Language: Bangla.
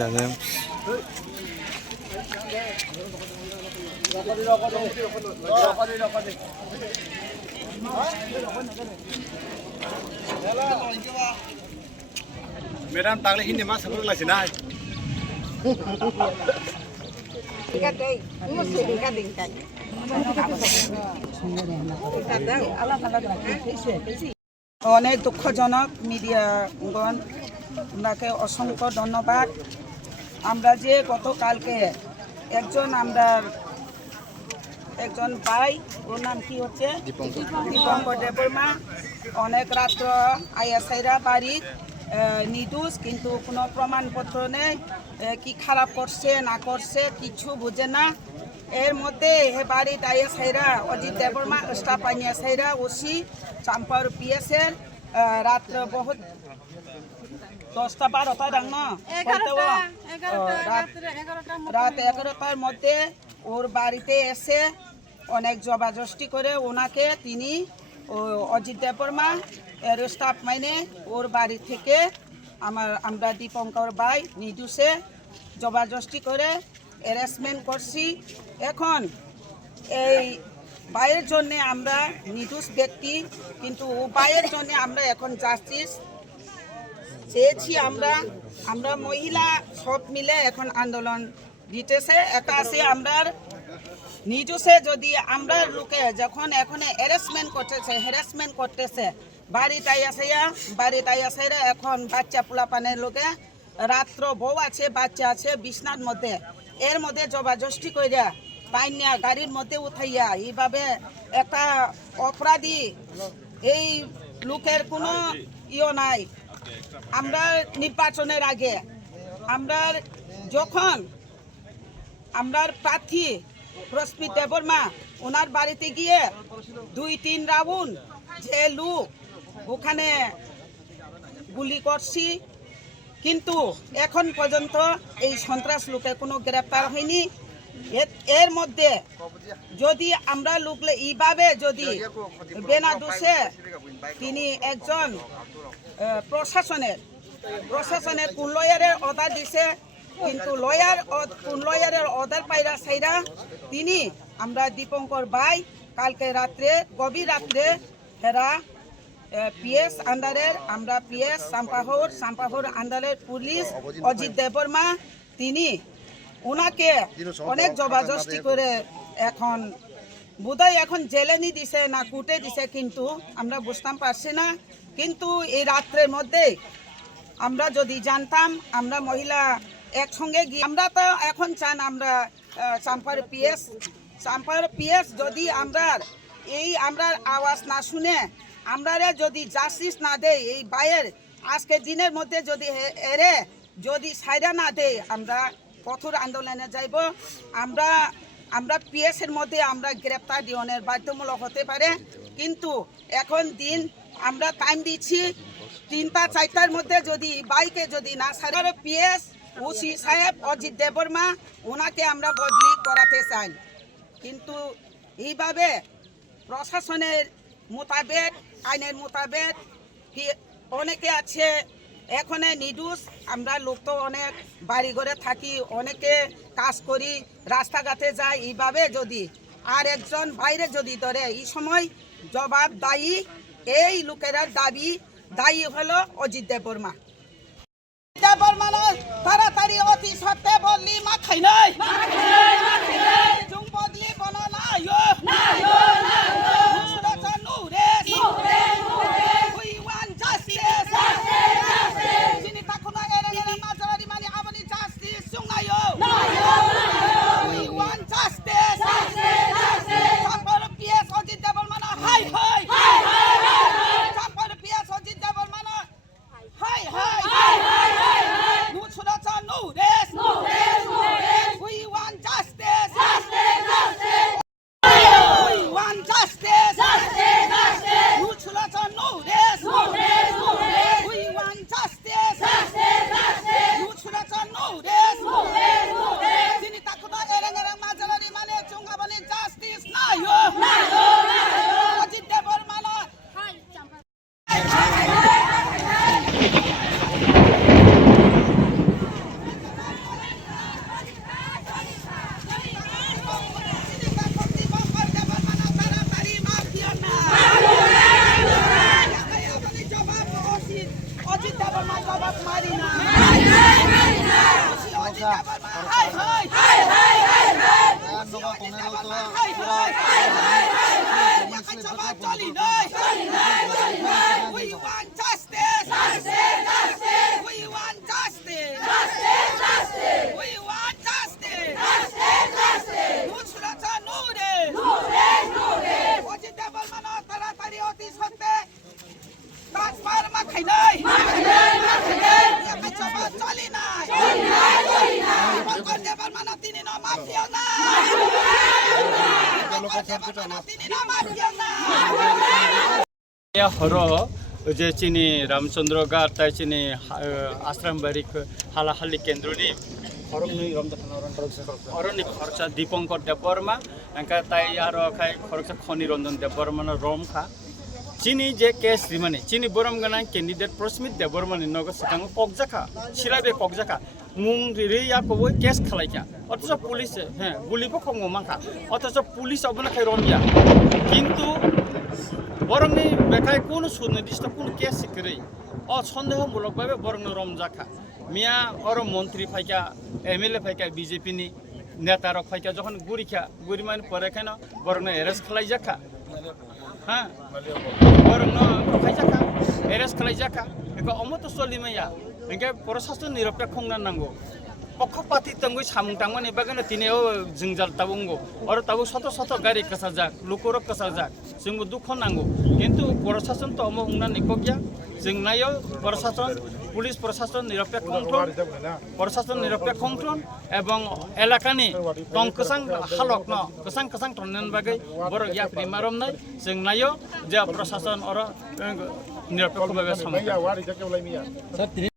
দাদা Madam, tangli hindi mas sabur lang sinay. অনেক দুঃখজনক মিডিয়াগণ আপনাকে অসংখ্য ধন্যবাদ। আমরা যে গতকালকে একজন ভাই, ওর নাম কি হচ্ছে দীপঙ্কর দেববর্মা, অনেক রাত্র আইএসআইরা বাড়ি নির্দোষ, কিন্তু কোনো প্রমাণপত্র নেই, কি খারাপ করছে না করছে কিছু বুঝে না। এর মধ্যে হে বাড়িতে আইএসআইরা অজিত দেববর্মা স্টাফ আইএসআইরা ওসি চাম্পার পিএসের রাত্র বহুত 10টা-12টা ডাং না রাত 11টার মধ্যে ওর বাড়িতে এসে অনেক জবাজস্তি করে ওনাকে তিনি অজিত দেববর্মা এর স্টাফ মাইনে ওর বাড়ি থেকে আমরা দীপঙ্কর ভাই নির্দোষে জবাজস্তি করে অ্যারেস্টমেন্ট করছি। এখন এই ভাইয়ের জন্য আমরা নির্দোষ ব্যক্তি, কিন্তু ও ভাইয়ের জন্য আমরা এখন জাস্টিস চেয়েছি। আমরা মহিলা সব মিলে এখন আন্দোলন দিতেছে। একটা আছে আমরা নির্দোষে যদি আমরা লোকে যখন এখন হ্যারাসমেন্ট করতেছে বাড়িতে আইয়াসাইরা এখন বাচ্চা পোলাপানের লোকে রাত্র বউ আছে বাচ্চা আছে বিছনার মধ্যে, এর মধ্যে জবাজস্তি কইরা পাইনিয়া গাড়ির মধ্যে উঠাইয়া এইভাবে একটা অপরাধী, এই লোকের কোনো নাই। আমরা নির্বাচনের আগে যখন আমরা প্রার্থী প্রস্মিত দেববর্মা ওনার বাড়িতে গিয়ে 2-3 রাউন্ড যে লোক ওখানে গুলি করছি, কিন্তু এখন পর্যন্ত এই সন্ত্রাস লোকে কোনো গ্রেপ্তার হয়নি। এর মধ্যে যদি আমরা লোকলে এইভাবে যদি বেনা দোষে তিনি একজন প্রশাসনের কোন লয়ারের অর্ডার দিছে, কিন্তু কোন লয়ারের অর্ডার পাইরা সাইরা তিনি আমরা দীপঙ্কর ভাই কালকে রাত্রে গভীর রাত্রে হেরা পিএস আন্ডারের আমরা পিএস সাম্পাহর আন্ডারের পুলিশ অজিত দেববর্মা তিনি ওনাকে অনেক জবাজস্তি করে এখন বোধহয় এখন জেলে নি দিছে না কোর্টে দিছে, কিন্তু আমরা বুঝতাম পারছি না। কিন্তু এই রাত্রের মধ্যে আমরা যদি জানতাম আমরা মহিলা একসঙ্গে গিয়ে আমরা তো এখন চান আমরা চাম্পার পিএস যদি আমরা আওয়াজ না শুনে আমরা যদি জাস্টিস না দেয় এই বাইয়ের আজকের দিনের মধ্যে যদি সাইডা না দেয় আমরা কঠোর আন্দোলনে যাইব। আমরা পিএসের মধ্যে আমরা গ্রেপ্তার দিওনের বাধ্যমূলক হতে পারে, কিন্তু এখন দিন আমরা টাইম দিচ্ছি 3টা-4টার মধ্যে যদি বাইকে যদি না সারে পিএস ওসি সাহেব অজিত দেববর্মা ওনাকে আমরা বদলি করাতে চাই। কিন্তু এইভাবে প্রশাসনের মোতাবেক আইনের মোতাবেক অনেকে আছে এখানে নির্দোষ, আমরা লোক তো অনেক বাড়ি ঘরে থাকি, অনেকে কাজ করি, রাস্তাঘাটে যাই, এইভাবে যদি আর একজন বাইরে যদি ধরে এই সময় জবাব দায়ী এই লোকেরা দায়ী হলো অজিত দেববর্মা। তাড়াতাড়ি অতি সত্ত্বে বদলি মাথায় নয় বদলি বলো না We want justice. हरो जे चिनी रामचंद्र गार ताई चिनी आश्रम बारी हालाहाली केंद्रनि अरनि खरचा दीपंकर देवबर्मा एंका ताई आरो खाय खरचा खनि रंजन देवबर्मा रमखा चिनी जे केस रिमानि चिनी बोरम गना कैंडिडेट प्रस्मित देवबर्मानि नग सकांग ककजाखा सिराबे ककजाखा मुं रिया कबो केस खालायखा अथच पुलिस हे गुलिबो खंगो माखा अथच पुलिस अबना खाय रमया किंतु बरंनि बेखाय कोनो सुनिर्दिष्ट कोनो केस सिकरै सन्देहमूलक भावे बरंनो रमजाखा मिया और मंत्री फाइका एमएलए फाइका बीजेपी नि नेता रक फाइका जखन गुरी मान परेखान बरंनो एरेस्ट खालायजाखा हाँ बरंनो खायजाखा एरेस्ट खालायजाखा एका अमत सलिमाया एंके प्रशासन निरपेक्ष नांगौ पक्षपाती तंगै सामुं तांमानि बागनो तिने जोंजाल ताबुंगो और ताबु सत सत गारि कसाजाक लुकुर कसाजाक जोंबो दुख नांगौ किंतु प्रशासन तो अमो हुंना निकगिया जोंनायो प्रशासन पुलिस प्रशासन निरपेक्ष प्रशासन निरपेक्ष एवं एलाकानि तंकसां हालक न कसां टनन बागै बर याफ्रि मारमनाय जोंनायो जे प्रशासन और निरपेक्ष भाबे सामलायो